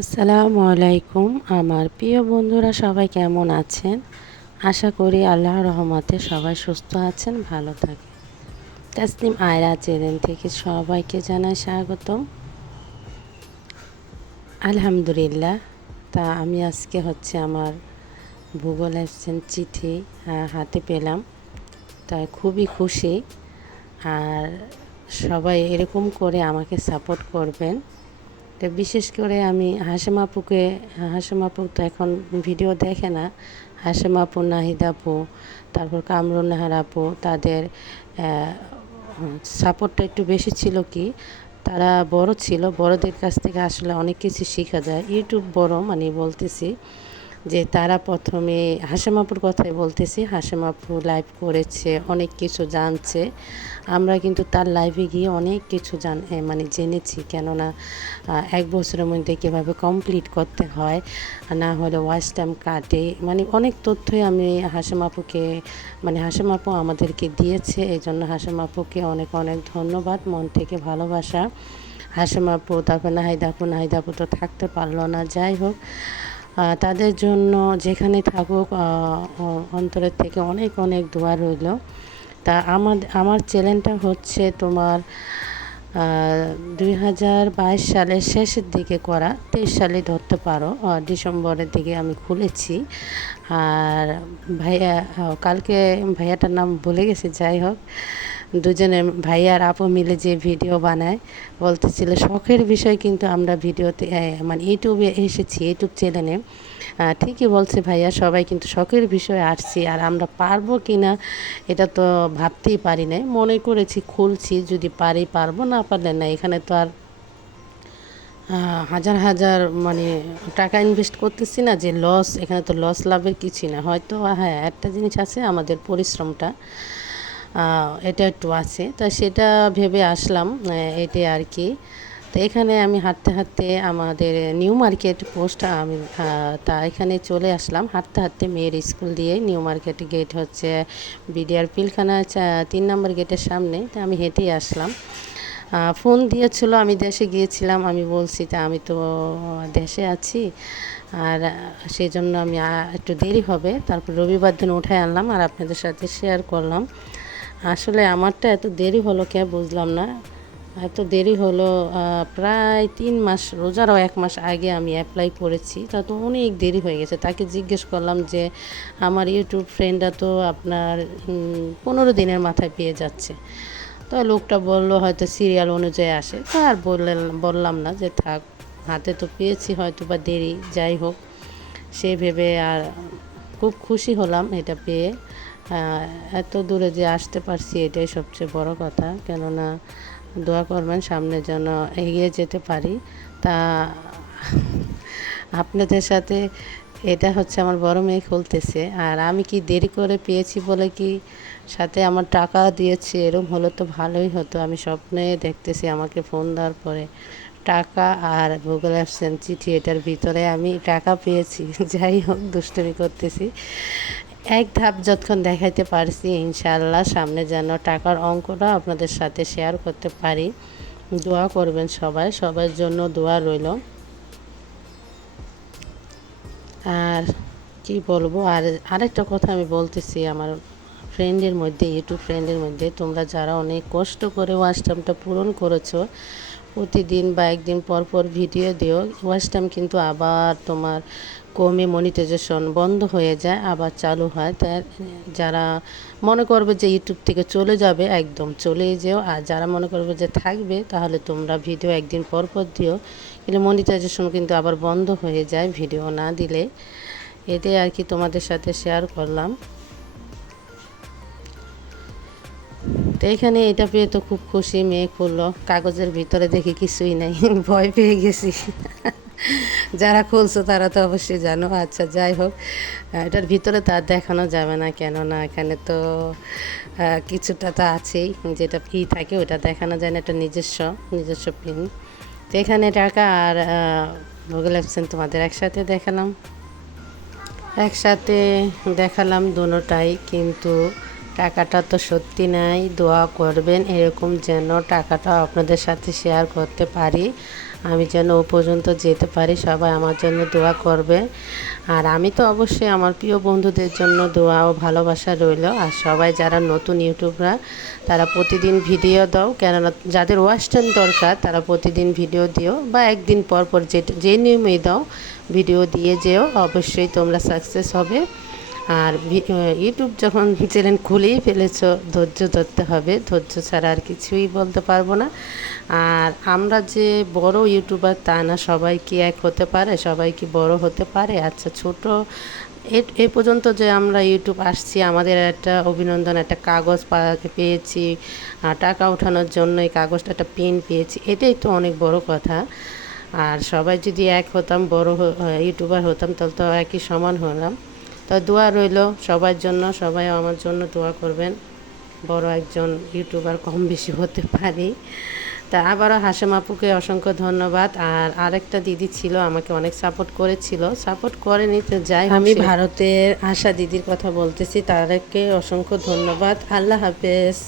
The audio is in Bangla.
আসসালামু আলাইকুম। আমার প্রিয় বন্ধুরা, সবাই কেমন আছেন? আশা করি আল্লাহ রহমতে সবাই সুস্থ আছেন, ভালো থাকে তাসনিম আয়রা চ্যানেল থেকে সবাইকে জানাই স্বাগতম। আলহামদুলিল্লাহ, তা আমি আজকে হচ্ছে আমার ভূগোল আসছেন চিঠি হাতে পেলাম। তাই খুবই খুশি। আর সবাই এরকম করে আমাকে সাপোর্ট করবেন। তো বিশেষ করে আমি হাসেম আপুকে, হাসেম তো এখন ভিডিও দেখে না। হাসেম আপু, নাহিদ আপু, তারপর কামরুন নাহার আপু, তাদের সাপোর্টটা একটু বেশি ছিল কি? তারা বড় ছিল। বড়দের কাছ থেকে আসলে অনেক কিছু শেখা যায়। ইউটিউব বড় মানে বলতেছি। যে তারা প্রথমে হাসেমাপুর কথাই বলতেছি। হাসেমাপু লাইভ করেছে, অনেক কিছু জানছে। আমরা কিন্তু তার লাইভে গিয়ে অনেক কিছু জান মানে জেনেছি। কেননা এক বছরের মধ্যে কীভাবে কমপ্লিট করতে হয় না হলে ওয়াচ টাইম কাটে। মানে অনেক তথ্যই আমি হাসেমাপুকে মানে হাসেমাপু আমাদেরকে দিয়েছে। এই জন্য হাসেমাপুকে অনেক অনেক ধন্যবাদ, মন থেকে ভালোবাসা। হাসেমাপু তারপর নাহিদাপু নাহিদাপু তো থাকতে পারল না, যাই হোক। তাদের জন্য যেখানে থাকুক অন্তরের থেকে অনেক অনেক দোয়া রইল। তা আমার আমার চ্যানেলটা হচ্ছে তোমার দুই হাজার বাইশ সালের শেষের দিকে করা, তেইশ সালে ধরতে পারো ডিসেম্বরের দিকে আমি খুলেছি। আর ভাইয়া কালকে ভাইয়াটার নাম ভুলে গেছি, যাই হোক। দুজনে ভাইয়া আর আপু মিলে যে ভিডিও বানায়, বলতেছিল, শখের বিষয় কিন্তু আমরা ভিডিওতে মানে ইউটিউবে এসেছি, ইউটিউব চ্যানেলে। ঠিকই বলছে ভাইয়া, সবাই কিন্তু শখের বিষয়ে আসছি, আর আমরা পারব কি না এটা তো ভাবতেই পারি নাই। মনে করেছি খুলছি, যদি পারি পারব, না পারলে না। এখানে তো আর হাজার হাজার মানে টাকা ইনভেস্ট করতেছি না যে লস এখানে তো লস লাভের কিছুই না। হয়তো হ্যাঁ একটা জিনিস আছে আমাদের পরিশ্রমটা। এটা একটু আছে। তো সেটা ভেবে আসলাম এটাই আর কি। তো এখানে আমি হাঁটতে হাঁটতে আমাদের নিউ মার্কেট পোস্ট, আমি তা এখানে চলে আসলাম। হাঁটতে হাঁটতে মেয়ের স্কুল দিয়ে নিউ মার্কেট গেট হচ্ছে বিডিআর পিলখানা তিন নম্বর গেটের সামনে। তো আমি হেঁটেই আসলাম। ফোন দিয়েছিল, আমি দেশে গিয়েছিলাম। আমি বলছি, তা আমি তো দেশে আছি। আর সেই জন্য আমি একটু দেরি হবে। তারপর রবিবার দিন উঠে আনলাম আর আপনাদের সাথে শেয়ার করলাম। আসলে আমারটা এত দেরি হলো কে বুঝলাম না। এত দেরি হলো প্রায় তিন মাস, রোজারও এক মাস আগে আমি অ্যাপ্লাই করেছি। তা তো অনেক দেরি হয়ে গেছে। তাকে জিজ্ঞেস করলাম যে, আমার ইউটিউব ফ্রেন্ডরা তো আপনার পনেরো দিনের মাথায় পেয়ে যাচ্ছে। তো লোকটা বলল, হয়তো সিরিয়াল অনুযায়ী আসে। তা আর বললেন, বললাম না যে, থাক, হাতে তো পেয়েছি, হয়তো বা দেরি, যাই হোক। সে ভেবে আর খুব খুশি হলাম এটা পেয়ে। এত দূরে যে আসতে পারছি এটাই সবচেয়ে বড় কথা। কেননা দোয়া করবেন সামনে যেন এগিয়ে যেতে পারি। তা আপনাদের সাথে এটা হচ্ছে আমার বড় মেয়ে খুলতেছে। আর আমি কি দেরি করে পেয়েছি বলে কি সাথে আমার টাকা দিয়েছে, এরম হলে তো ভালোই হতো। আমি স্বপ্নে দেখতেছি আমাকে ফোন দেওয়ার পরে টাকা আর গুগল অ্যাপসেন চিঠি এটার ভিতরে আমি টাকা পেয়েছি। যাই হোক, দুষ্টুমি করতেছি। এক ধাপ যতক্ষণ দেখাইতে পারছি, ইনশাআল্লাহ সামনে যেন টাকার অঙ্কটা আপনাদের সাথে শেয়ার করতে পারি। দোয়া করবেন সবাই, সবার জন্য দোয়া রইল। আর কি বলব, আর আরেকটা কথা আমি বলতেছি, আমার ফ্রেন্ডের মধ্যে ইউটিউব ফ্রেন্ডের মধ্যে, তোমরা যারা অনেক কষ্ট করে ওয়াচ টাইমটা পূরণ করেছ প্রতিদিন বা একদিন পর পর ভিডিও দিও। ওয়াচ টাইম কিন্তু আবার তোমার কমে মনিটাইজেশন বন্ধ হয়ে যায়, আবার চালু হয়। তাই যারা মনে করবে যে ইউটিউব থেকে চলে যাবে, একদম চলেই যেও। আর যারা মনে করবে যে থাকবে, তাহলে তোমরা ভিডিও একদিন পর পর দিও। কিন্তু মনিটাইজেশন কিন্তু আবার বন্ধ হয়ে যায় ভিডিও না দিলে। এটাই আর কি তোমাদের সাথে শেয়ার করলাম। তো এখানে এটা পেয়ে তো খুব খুশি, মেয়ে খুললো। কাগজের ভিতরে দেখি কিছুই নাই, ভয় পেয়ে গেছি। যারা খুলছো তারা তো অবশ্যই জানো। আচ্ছা যাই হোক এটার ভিতরে তো আর দেখানো যাবে না কেননা এখানে তো কিছুটা তো আছেই। যেটা কি থাকে ওটা দেখানো যায় না, এটা নিজস্ব নিজস্ব পিন তো এখানে টাকা আর গুগল অ্যাপসেন তোমাদের একসাথে দেখালাম। একসাথে দেখালাম দোনোটাই কিন্তু টাকাটা তো সত্যি নাই, দোয়া করবেন এরকম যেন টাকাটা আপনাদের সাথে শেয়ার করতে পারি। আমি যেন ও পর্যন্ত যেতে পারি, সবাই আমার জন্য দোয়া করবে। আর আমি তো অবশ্যই আমার প্রিয় বন্ধুদের জন্য দোয়া ও ভালোবাসা রইল। আর সবাই যারা নতুন ইউটিউবরা, তারা প্রতিদিন ভিডিও দাও। কেননা যাদের ওয়াচ টাইম দরকার, তারা প্রতিদিন ভিডিও দিও বা একদিন পর পর যে যে নিয়মেই দাও, ভিডিও দিয়ে যেও, অবশ্যই তোমরা সাকসেস হবে। আর ইউটিউব যখন চ্যানেল খুলেই ফেলেছো, ধৈর্য ধরতে হবে। ধৈর্য ছাড়া আর কিছুই বলতে পারব না। আর আমরা যে বড় ইউটিউবার তা না, সবাই কি এক হতে পারে? সবাই কি বড় হতে পারে? আচ্ছা ছোট, এ- পর্যন্ত যে আমরা ইউটিউব আসছি, আমাদের একটা অভিনন্দন, একটা কাগজ পেয়েছি টাকা ওঠানোর জন্য এই কাগজটা, একটা পেন পেয়েছি, এটাই তো অনেক বড় কথা। আর সবাই যদি এক হতাম, বড় ইউটিউবার হতাম, তাহলে তো একই সমান হলাম। তো দোয়া রইল সবার জন্য সবাই আমার জন্য দোয়া করবেন। বড় একজন ইউটিউবার কম বেশি হতে পারি। তা আবারও হাসেম আপুকে অসংখ্য ধন্যবাদ। আর আরেকটা দিদি ছিল আমাকে অনেক সাপোর্ট করেছিল। সাপোর্ট করেনি তো যাই আমি ভারতের আশা দিদির কথা বলতেছি তাদেরকে অসংখ্য ধন্যবাদ। আল্লাহ হাফেজ।